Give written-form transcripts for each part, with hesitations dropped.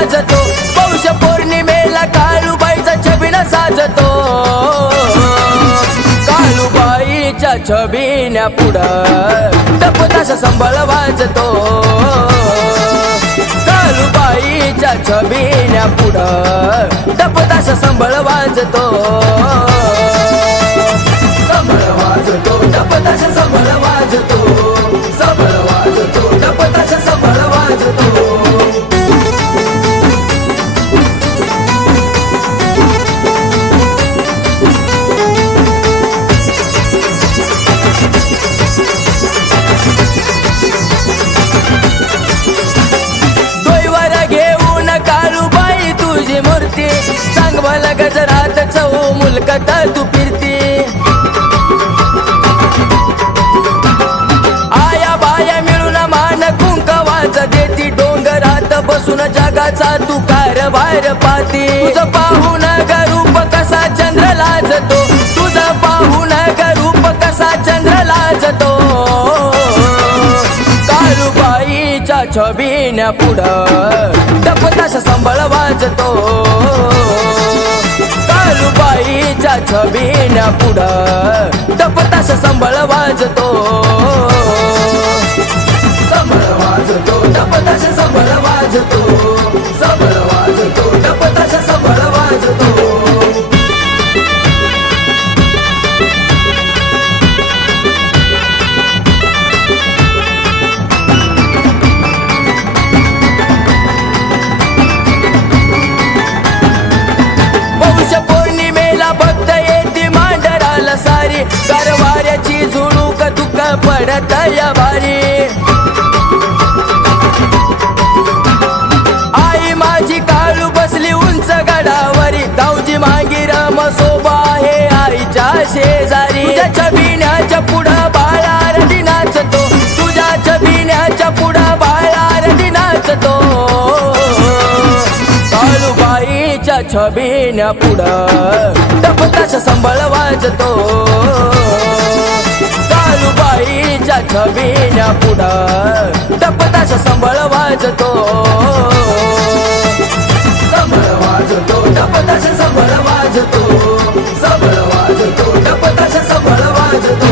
वाजतो, पौष पौर्णिमेला काळूबाईचा छबिना साजतो. काळूबाईच्या छबिन्या पुढं डपताशा संबळ वाजतो. काळूबाईच्या छबिन्या पुढं डपताशा संबळ वाजतो. संबळ वाजतो, डपताशा संबळ वाजतो. संबळ वाजतो, डपताशा संबळ वाजतो. चांगवल गजरात चौ मुलकत तू फिरती. आया बाया मिळून मान कुंकवाच देती. डोंगरात बसून जगाचा तू कारभार पाती. तुझं पाहून गरूप कसा चंद्र लाजतो. तुझं पाहून गरूप कसा चंद्र लाजतो. काळूबाईच्या छबिन्या पुढं डपताशा संबळ वाजतो. काळूबाईच्या छबिन्या पुढं डपताशा संबळ वाजतो. संबळ वाजतो, डपताशा संबळ वाजतो. संबळ वाजतो, डपताशा संबळ वाजतो. पौर्णिमेला भक्त येते मांडराला सारी. कारवाऱ्याची झुळूक दुःख पडत या भारी. आई माझी काळू बसली उंच गडावरी. दाऊजी मांगी रमसोबा हे आईच्या शेजारी. तुझ्या छबिन्याच्या पुढं बाळा रडी नाचतो. तुझ्या छबिन्याच्या पुढं बाळा रडी नाचतो. काळूबाईच्या छबिन्या पुढं डपताशा संबळ वाजतो. काळूबाईच्या छबिन्या पुढं डपताशा संबळ वाजतो. संबळ वाजतो, डपताशा संबळ वाजतो. संबळ वाजतो, डपताशा संबळ वाजतो.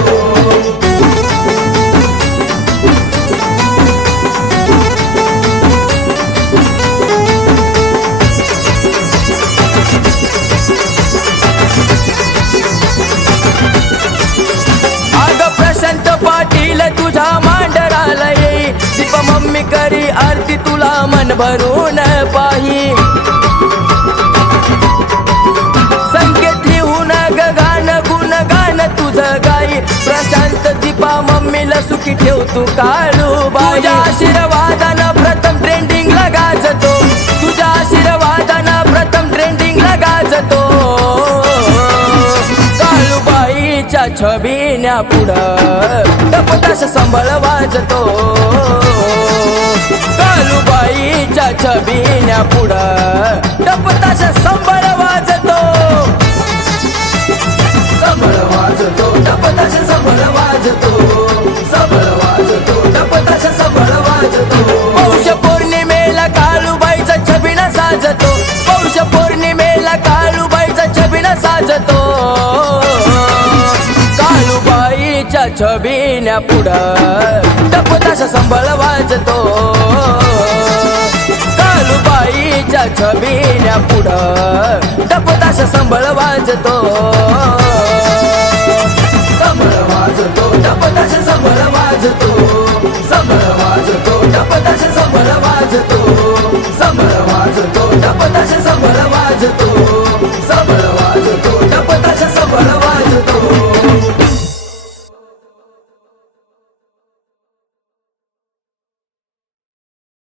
पाटील तुझ्या मांडराला येई. दीप मम्मी करी आरती तुला मन भरून पाही. संकेत लिहून गान गुण गान तुझं गाई. प्रशांत दीपा मम्मीला सुखी ठेव तू काळूबाई. तुझ्या आशीर्वादानं प्रथम ट्रेंडिंगला गाजतो. तुझ्या आशीर्वादानं प्रथम ट्रेंडिंगला गाजतो. काळूबाईच्या छबिन्या पुढं डपताशा संबळ वाजतो. काळूबाईच्या छबिन्या पुढं डपताशा संबळ वाजतो. संबळ वाजतो, डपताशा संबळ वाजतो. संबळ वाजतो, डपताशा संबळ वाजतो. पौष पौर्णिमेला काळूबाईचा छबिना साजतो. पौष पौर्णिमेला काळूबाईचा छबिना साजतो. काळूबाईच्या छबिन्या पुढं डपताशा संबळ वाजतो. काळूबाईच्या छबिन्या पुढं डपताशा संबळ वाजतो. संबळ वाजतो, डपताशा संबळ वाजतो. संबळ वाजतो, डपताशा संबळ वाजतो. संबळ वाजतो, डपताशा